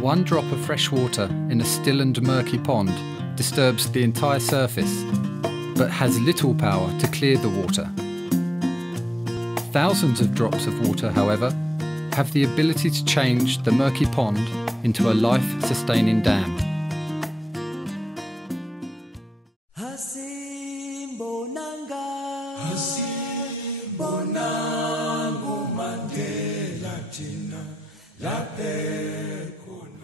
One drop of fresh water in a still and murky pond disturbs the entire surface, but has little power to clear the water. Thousands of drops of water, however, have the ability to change the murky pond into a life-sustaining dam.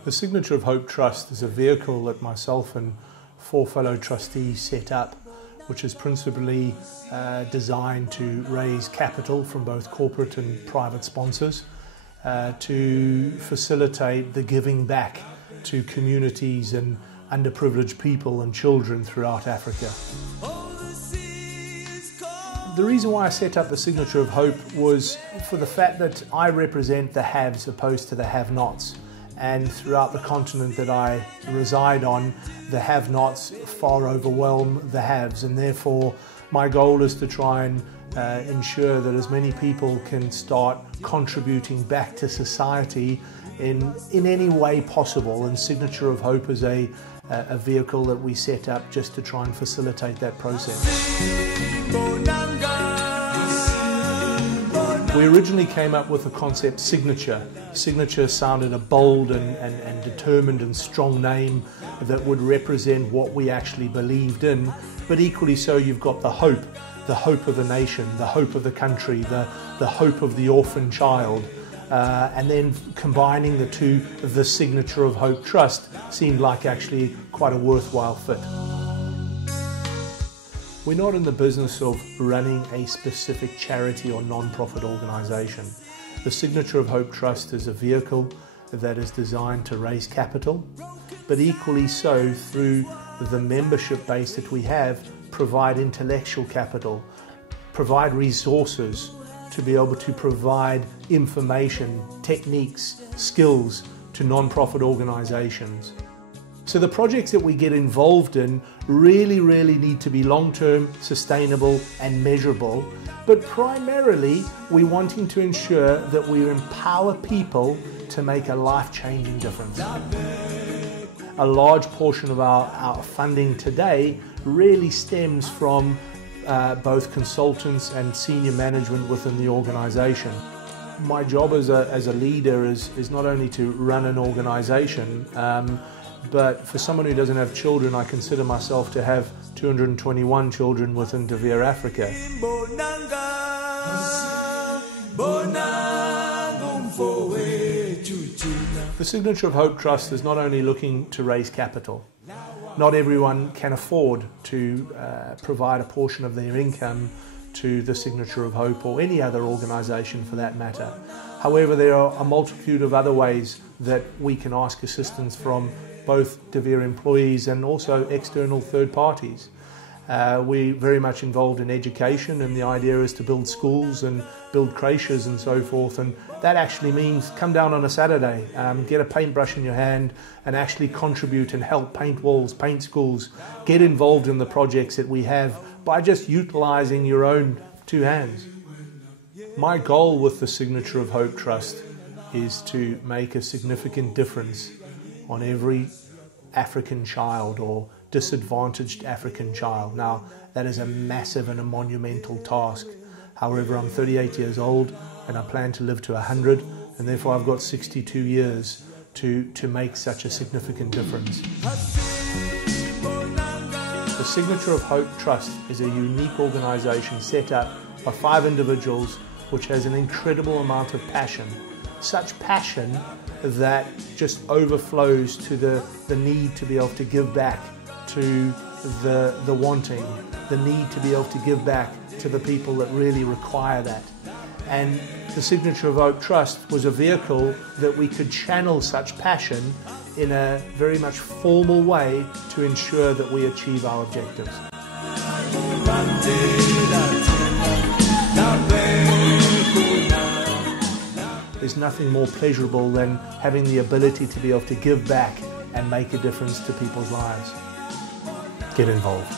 The Signature of Hope Trust is a vehicle that myself and 4 fellow trustees set up, which is principally designed to raise capital from both corporate and private sponsors to facilitate the giving back to communities and underprivileged people and children throughout Africa. The reason why I set up the Signature of Hope was for the fact that I represent the haves opposed to the have-nots. And throughout the continent that I reside on, the have-nots far overwhelm the haves, and therefore my goal is to try and ensure that as many people can start contributing back to society in any way possible, and Signature of Hope is a vehicle that we set up just to try and facilitate that process. We originally came up with the concept Signature. Signature sounded a bold and determined and strong name that would represent what we actually believed in, but equally so you've got the hope of the nation, the hope of the country, the hope of the orphan child, and then combining the two, the Signature of Hope Trust seemed like actually quite a worthwhile fit. We're not in the business of running a specific charity or non-profit organisation. The Signature of Hope Trust is a vehicle that is designed to raise capital, but equally so through the membership base that we have, provide intellectual capital, provide resources to be able to provide information, techniques, skills to non-profit organisations. So the projects that we get involved in really need to be long-term, sustainable and measurable, but primarily we're wanting to ensure that we empower people to make a life-changing difference. A large portion of our funding today really stems from both consultants and senior management within the organisation. My job as a leader is not only to run an organisation, but for someone who doesn't have children, I consider myself to have 221 children within De Beer Africa. The Signature of Hope Trust is not only looking to raise capital. Not everyone can afford to provide a portion of their income to the Signature of Hope or any other organisation for that matter. However, there are a multitude of other ways that we can ask assistance from both De Beer employees and also external third parties. We're very much involved in education, and the idea is to build schools and build creches and so forth, and that actually means come down on a Saturday, get a paintbrush in your hand and actually contribute and help paint walls, paint schools, get involved in the projects that we have by just utilising your own 2 hands. My goal with the Signature of Hope Trust is to make a significant difference on every African child or disadvantaged African child. Now, that is a massive and a monumental task. However, I'm 38 years old and I plan to live to 100, and therefore I've got 62 years to make such a significant difference. The Signature of Hope Trust is a unique organisation set up by 5 individuals which has an incredible amount of passion. Such passion that just overflows to the need to be able to give back to the wanting, the need to be able to give back to the people that really require that. And the Signature of Hope Trust was a vehicle that we could channel such passion in a very much formal way to ensure that we achieve our objectives. There's nothing more pleasurable than having the ability to be able to give back and make a difference to people's lives. Get involved.